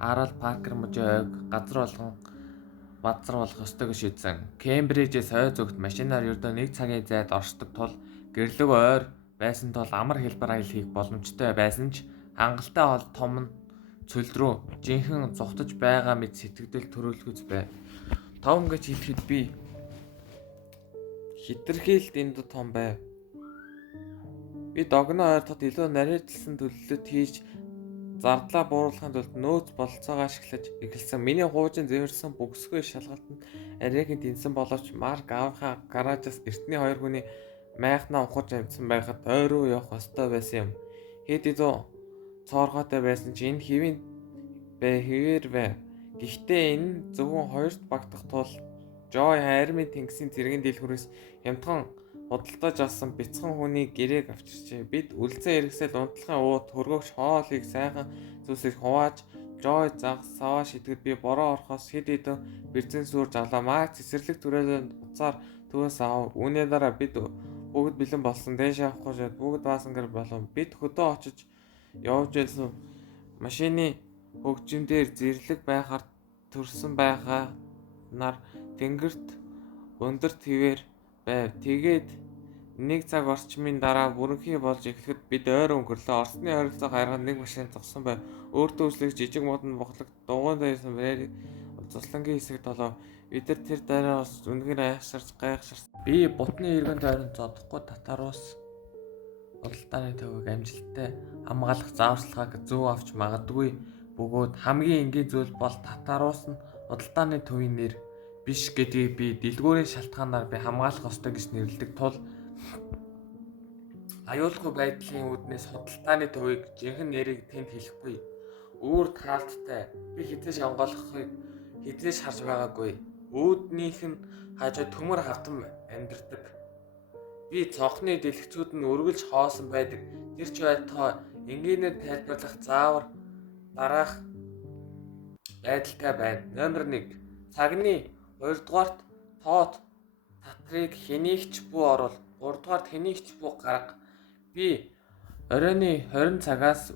Харалт Паркер мужийн ойг газар болгон базар болох ёстой гэж шийдсэн. Кембрижээс ой зүгт машинаар ердөө 1 цагийн зайд оршдог тул гэрлэг ойр байсан тул амар хэлбэр аялал хийх боломжтой байсан ч хангалттай бол том нь цөл рүү жинхэнэ зугтаж байгаа мэт сэтгэл төрүүлгүц байв. Том гэж хэлэхэд би хитрхийл дэнд том байв. Би догно ойртоход илүү нарийдсан төлөвлөлт хийж зардлаа бууруулахын тулд нөөц бололцоогоо ашиглаж эхэлсэн. Миний хуужин зэмэрсэн бөгсгөө шалгалтанд арайгийн дэнсэн боловч Марк аавынхаа гаражаас эртний хоёр хүний майхнаа ухаж амжсан байхад ой руу явах ёстой байсан юм. Хэд илүү цооргоотой байсан ч энэ хэвээр байв. Гэхдээ энэ зөвхөн хоёрт багтах тул Жой хайрмын тэнгисийн цэргийн дэлгүүрээс хямдхан худалдаж авсан бяцхан хүний гэрээг авчирчээ. Бид үлдсэн хэрэгсэл унтлагын уут хөргөгч хоолыг сайхан зүйлсийг хувааж Жой загсаваа шидэхэд би бороо орохоос хэд хэдэн бэрзэн сүрж авлаа. Марк цэцэрлэг түрээлэн буцаар төвөөс ав. Үүний дараа бид бүгд бэлэн болсон. Дээш авах гэж бүгд баасангар болов. Бид хөдөө очиж явж байсан машины хөгжимдэр зэрлэг байхаар төрсөн байгаа нар тэнгэрт өндөр твээр байв. Тэгээд 1 цаг орчмын дараа бүрэнхий болж эхлэхэд бид ойр өнгөрлөө. Орсны ойролцоо гаргаад нэг машин зогсон байв. Өөртөө үслэх жижиг модон бохлог дугуйн дээрсэн бэрээр цуслангийн хэсэгт олов. Бид нар тэр дараа бас үнэхээр айхширч гайхширсан. Би бутны эргэн тойронд зодохгүй татаруус худалдааны төвийг амжилттай хамгаалах зааварчилгааг зөв авч магадгүй. Бөгөөд хамгийн энгийн зүйл бол татаруус нь худалдааны төвийн нэр биш гэдгийг би дэлгүүрийн шалтгаанаар би хамгаалах ёстой гэж нэрлэдэг тул аюулгүй байдлын үүднээс худалдааны төвийг жинхэнэ нэрийг тэнд хэлэхгүй. Өөр таалттай би хизээж онгойлгохыг хизээж харж байгаагүй. Үүднийх нь хажуу төмөр хавтан амьдардаг. Би цонхны дэлгэцүүд нь өргөлж хоосон байдаг. Тэр ч байтугай энгийнээр тайлбарлах заавар дараах байдалтай байна. Номер 1. Цагны 2 дугаарт тоот татрыг хэнийгч бүү орвол 3 дугаарт хэнийгч бүү гарга. Би оройны 20 цагаас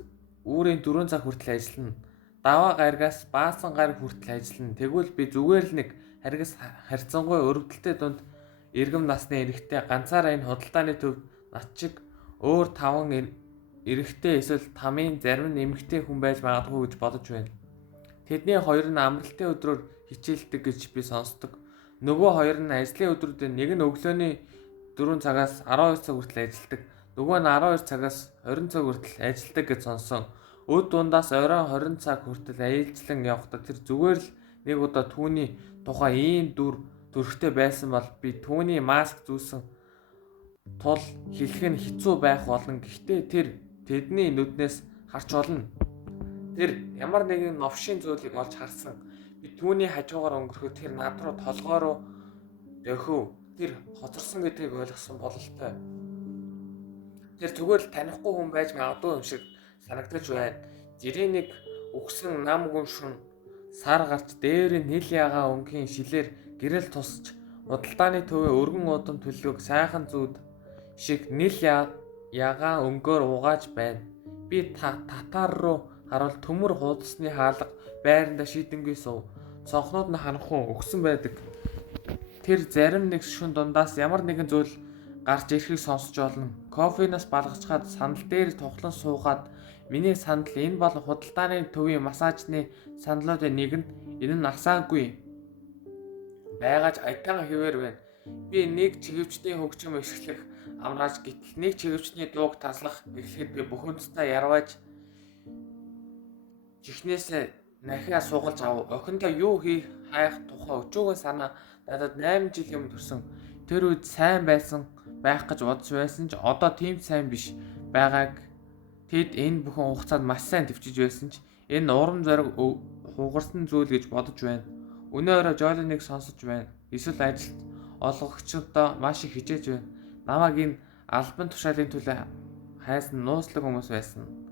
үүрийн 4 цаг хүртэл ажиллана. Даваа гаригаас баасан гариг хүртэл ажиллана. Тэгвэл би зүгээр л нэг харгас харьцангуй өрөвдөлтэй дунд иргэм насны эрэгтэй ганцаараа энэ худалдааны төв над чиг өөр 5 эрэгтэй эсвэл 5-ын зарим нь эмэгтэй хүн байж магадгүй гэж бодож байна. Тэдний хоёр нь амралтын өдрөөр хичээлдэг гэж би сонсдог. Нөгөө хоёр нь ажлын өдрүүдэд нэг нь өглөөний 4 цагаас 12 цаг хүртэл ажилладаг. Нөгөө нь 12 цагаас 20 цаг хүртэл ажилладаг гэж сонссон. Өд дундаас оройн 20 цаг хүртэл аялжлан явахдаа тэр зүгээр л нэг удаа түүний тухай ийм дүрхтэй байсан бол би түүний маск зүүсэн тул хэлэх нь хэцүү байх болно. Гэхдээ тэр тэдний нүднээс харж болно. Тэр ямар нэгэн новшийн зүйлийг олж харсан. Би түүний хажуугаар өнгөрөхөд тэр над руу толгой руу дөхөв. Тэр хоцорсон гэдгийг ойлгосон бололтой. Тэр зүгээр л танихгүй хүн байж магадгүй юм шиг санагдаж байна. Жирийн нэг үхсэн нам гүншин сар гарч дээрийн нил ягаа өнгийн шилээр гэрэл тусч худалдааны төвөө өргөн удам төлөвөг сайхан зүүд шиг нил ягаа өнгөөр угааж байна. Би татар руу харуул төмөр хуудасны хаалга байранда шийдэнгүй сув. Цонхнууд нь ханхан өгсөн байдаг. Тэр зарим нэг шүн дундаас ямар нэгэн зүйл гарч ирэхийг сонсож болно. Кофенаас балгачгаад сандал дээр тухлан суугаад миний сандал энэ бол худалдааны төвийн массажны сандлуудын нэг нь энэ нь асаагүй байгаач аятан хэвээр байна. Би нэг чигэвчний хөгжим эсгэлэх амрааж гítэл нэг чигэвчний дууг таслах эхлэхэд би бүхэндээ ярваж чихнээсээ нахиа суугалж ав. Охиндоо юу хийх хайх тухай өчүүгөө санаа надад 8 жил юм төрсөн. Тэр үед сайн байсан байх гэж бодож байсан ч одоо тийм сайн биш байгааг тэд энэ бүхэн хугацаанд маш сайн төвчиж байсан ч энэ урам зориг хугарсан зүйл гэж бодож байна. Өнөө өрөө Жолиныг сонсож байна. Эсвэл ажилд олгогчдоо маш их хичээж байна. Намайг энэ албан тушаалын төлөө хайсан нууцлаг хүмүүс байсан.